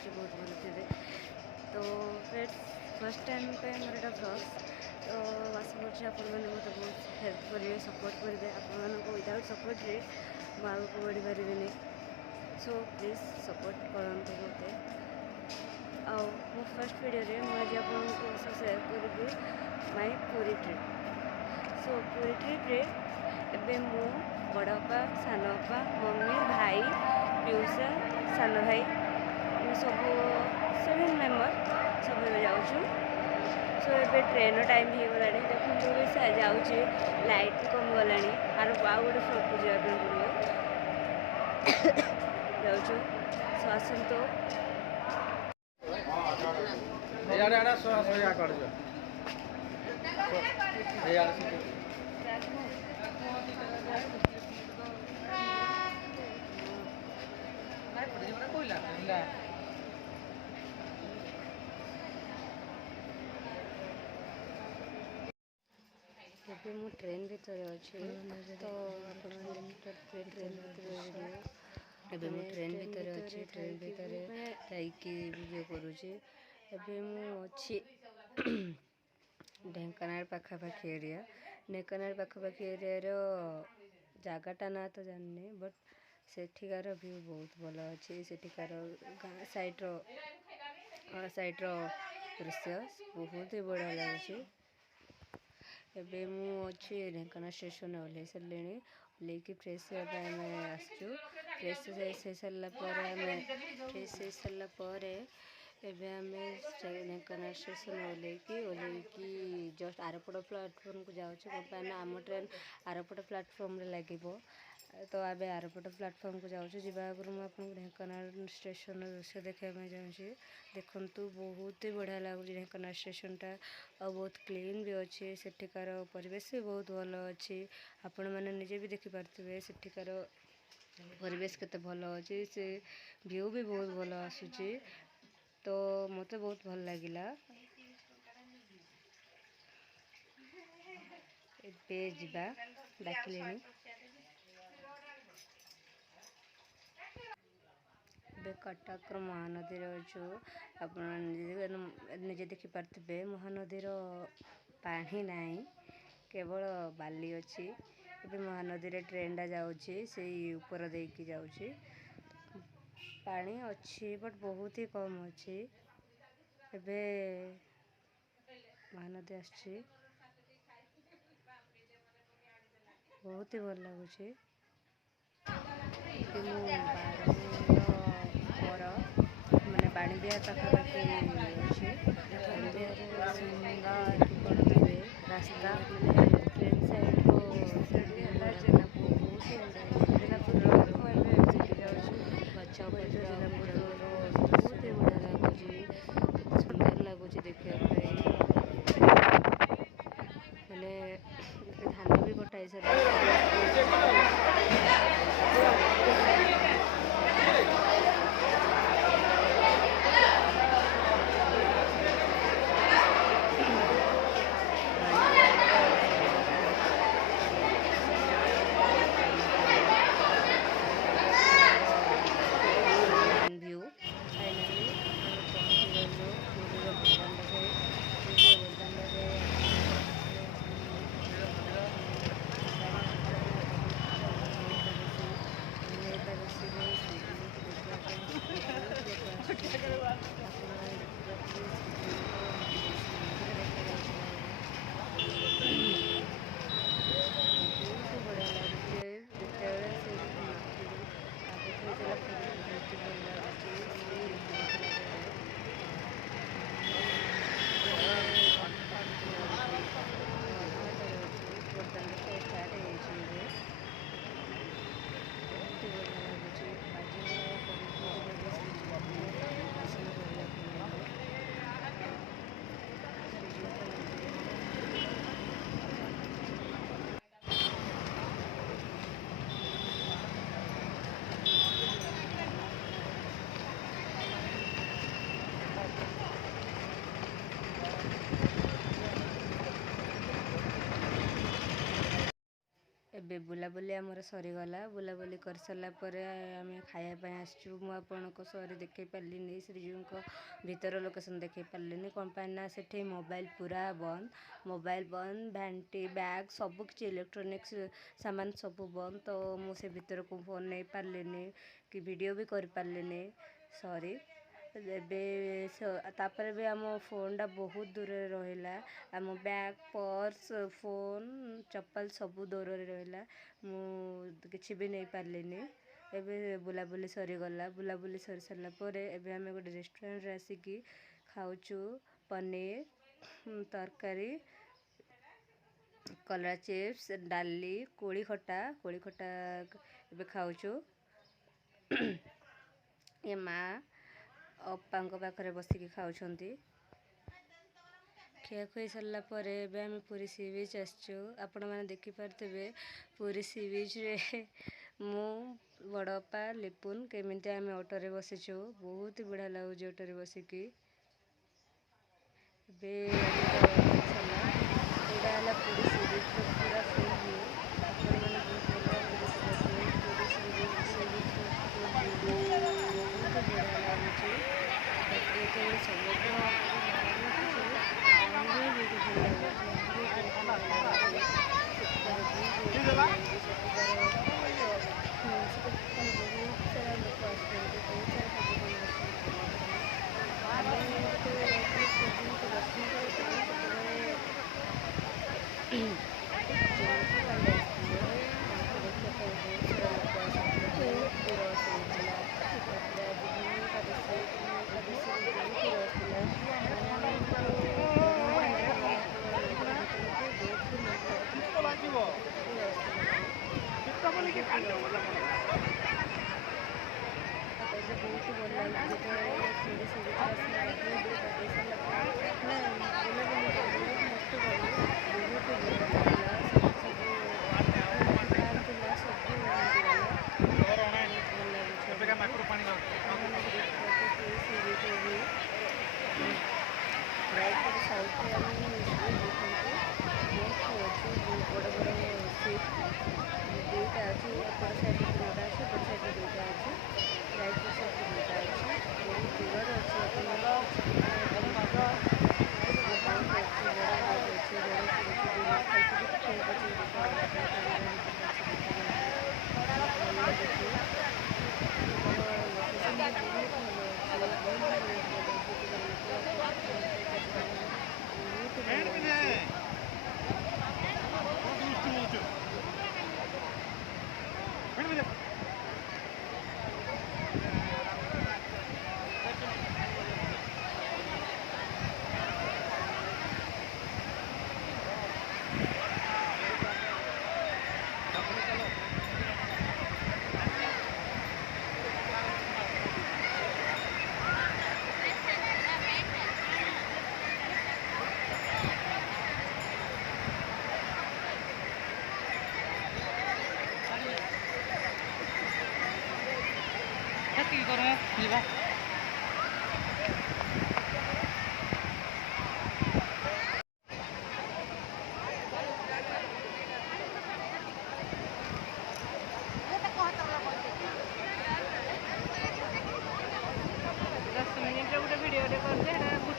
आशा बहुत भल थे। तो फ्रेंड्स फर्स्ट टाइम पे मोर एटा ब्लॉग्स तो आशा कर मत बहुत हेल्प करेंगे सपोर्ट करेंगे आपण विदाउट सपोर्ट रे आगे बढ़ी पारे। सो प्लीज सपोर्ट करते मत आउ मो फर्स्ट वीडियो मुझे आपको सेयार करी माय पूरी ट्रिप। सो पूरी ट्रिप रे एबे मु बड़पा सानपा मम्मी भाई पियूसा सान भाई सब 7 मेम्बर सब जाऊँ। सो ए ट्रेन टाइम हो गला देखो जाऊँगी लाइट कम गला आर आउ गोटे फ्लोर को जावाई पड़ो जाऊँ। सो आसतु ଏବେ ମୁଁ ଟ୍ରେନ୍ ଭିତରେ ଅଛି। ତ ଆପଣମାନେ ଟ୍ରେନ୍ ଭିତରେ ଏବେ ମୁଁ ଟ୍ରେନ୍ ଭିତରେ ଅଛି। ଟ୍ରେନ୍ ଭିତରେ ଯାଇକି ଭିଡ଼ିଓ କରୁଛି। ଏବେ ମୁଁ ଅଛି ଢେଙ୍କାନାଳ ପାଖାପାଖି ଏରିଆ। ଢେଙ୍କାନାଳ ପାଖାପାଖି ଏରିଆର ଜାଗାଟା ନା ତ ଜାଣିନି ବଟ୍ ସେଠିକାର ଭ୍ୟୁ ବହୁତ ଭଲ ଅଛି। ସେଠିକାର ଗାଁ ସାଇଡ଼୍ର ଦୃଶ୍ୟ ବହୁତ ହି ବଢ଼ିଆ ଲାଗୁଛି। ଏବେ ମୁଁ ଅଛି ଢେଙ୍କାନାଳ ଷ୍ଟେସନରେ ଓହ୍ଲେଇ ସାରିଲିଣି। ଓହ୍ଲେଇକି ଫ୍ରେଶ୍ ହେବା ପାଇଁ ଆମେ ଆସିଛୁ। ଫ୍ରେଶ୍ ହେଇସାରିଲା ପରେ ଏବେ ଆମେ ଢେଙ୍କାନାଳ ଷ୍ଟେସନ ଓହ୍ଲେଇକି ଜଷ୍ଟ ଆରପଟ ପ୍ଲାଟଫର୍ମକୁ ଯାଉଛୁ। କାରଣ ଆମ ଟ୍ରେନ୍ ଆରପଟ ପ୍ଲାଟଫର୍ମରେ ଲାଗିବ। ତ ଏବେ ଆରପଟ ପ୍ଲାଟଫର୍ମକୁ ଯାଉଛୁ। ଯିବା ଆଗରୁ ମୁଁ ଆପଣଙ୍କୁ ଢେଙ୍କାନାଳ ଷ୍ଟେସନର ଦୃଶ୍ୟ ଦେଖିବା ପାଇଁ ଚାହୁଁଛି। ଦେଖନ୍ତୁ ବହୁତ ହି ବଢ଼ିଆ ଲାଗୁଛି ଢେଙ୍କାନାଳ ଷ୍ଟେସନଟା ଆଉ ବହୁତ କ୍ଲିନ୍ ବି ଅଛି। ସେଠିକାର ପରିବେଶ ବି ବହୁତ ଭଲ ଅଛି। ଆପଣମାନେ ନିଜେ ବି ଦେଖିପାରୁଥିବେ ସେଠିକାର ପରିବେଶ କେତେ ଭଲ ଅଛି। ସେ ଭ୍ୟୁ ବି ବହୁତ ଭଲ ଆସୁଛି। ତ ମୋତେ ବହୁତ ଭଲ ଲାଗିଲା। ଏବେ ଯିବା ଡାକିଲେଣି। ଏବେ କଟକର ମହାନଦୀରେ ଅଛୁ। ଆପଣ ନିଜେ ଦେଖିପାରୁଥିବେ ମହାନଦୀର ପାଣି ନାହିଁ କେବଳ ବାଲି ଅଛି। ଏବେ ମହାନଦୀରେ ଟ୍ରେନ୍ଟା ଯାଉଛି ସେଇ ଉପର ଦେଇକି ଯାଉଛି। ପାଣି ଅଛି ବଟ୍ ବହୁତ ହି କମ୍ ଅଛି। ଏବେ ମହାନଦୀ ଆସୁଛି ବହୁତ ହି ଭଲ ଲାଗୁଛି। ମୁଁ ଘର ମାନେ ବାଣୀବିହାର ପାଖାପାଖି ଅଛି। ବାଣୀବିହାର ସୁନ୍ଦର ପଡ଼ୁଥିବେ ରାସ୍ତା ଟ୍ରେନ୍ ସାଇଡ଼୍ରୁ ହେଲା ଜେନାପୁର ବହୁତ ହି ଜେନାପୁରରୁ ମୁଁ ଏବେ ସେଠି ଯାଉଛି। ଗଛ ପତ୍ର ଜେନାପୁର ବହୁତ ହି ବଢ଼ିଆ ଲାଗୁଛି। ସୁନ୍ଦର ଲାଗୁଛି ଦେଖିବା ପାଇଁ। ମାନେ ଧାନ ବି କଟା ହେଇସାରିଲାଣି। बुलाबुली आमर सरीगला बुलाबुली कर सारा पर आम खायापी आसचु मु आपको सरी देखे पार्ली श्रीजीव को भीतर लोकेशन देखे पार्ली कौन पाइना से मोबाइल पूरा बंद मोबाइल बंद भैंटी बैग सब किसी इलेक्ट्रोनिक्स सामान सब बंद तो मुझे भीतर को फोन नहीं पार्ली कि वीडियो भी कर पार्ली सॉरी तापर भी आम फोनटा बहुत दूर रहा आम बैग पर्स फोन चप्पल सब दूर रहा मुझे भी नहीं पार्ली एबे बुलाबुली सरीगला बुलाबुली सरी सारापर एबे आम गोटे रेस्टोरेंट आसिकी खाऊचु पनीर तरकारी कलरा चिप्स डाली कोड़ी खटा एबे खाऊचु ये माँ अप्पा पाखे बसिकी खाऊंट खिया खुई सारापर आम पुरी सी बीच आसचु आपण मैंने देखिपारे पुरी सी बीच रे मु बड़पा लिपुन केमी आम ऑटोरे बसीचु बहुत बढ़िया लगुच ऑटोरे बसिकी यहाँ पुरी सी बीच पूरा फुल व्यू आपण मैंने बहुत पुरी सी बीच बहुत बढ़िया लगुच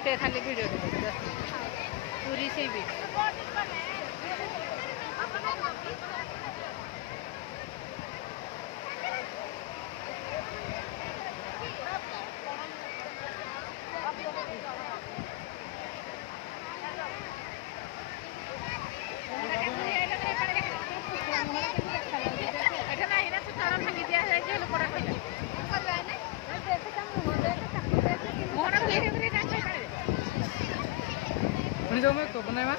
समुद्र खाली वीडियो पूरी सी बीच तो बनाए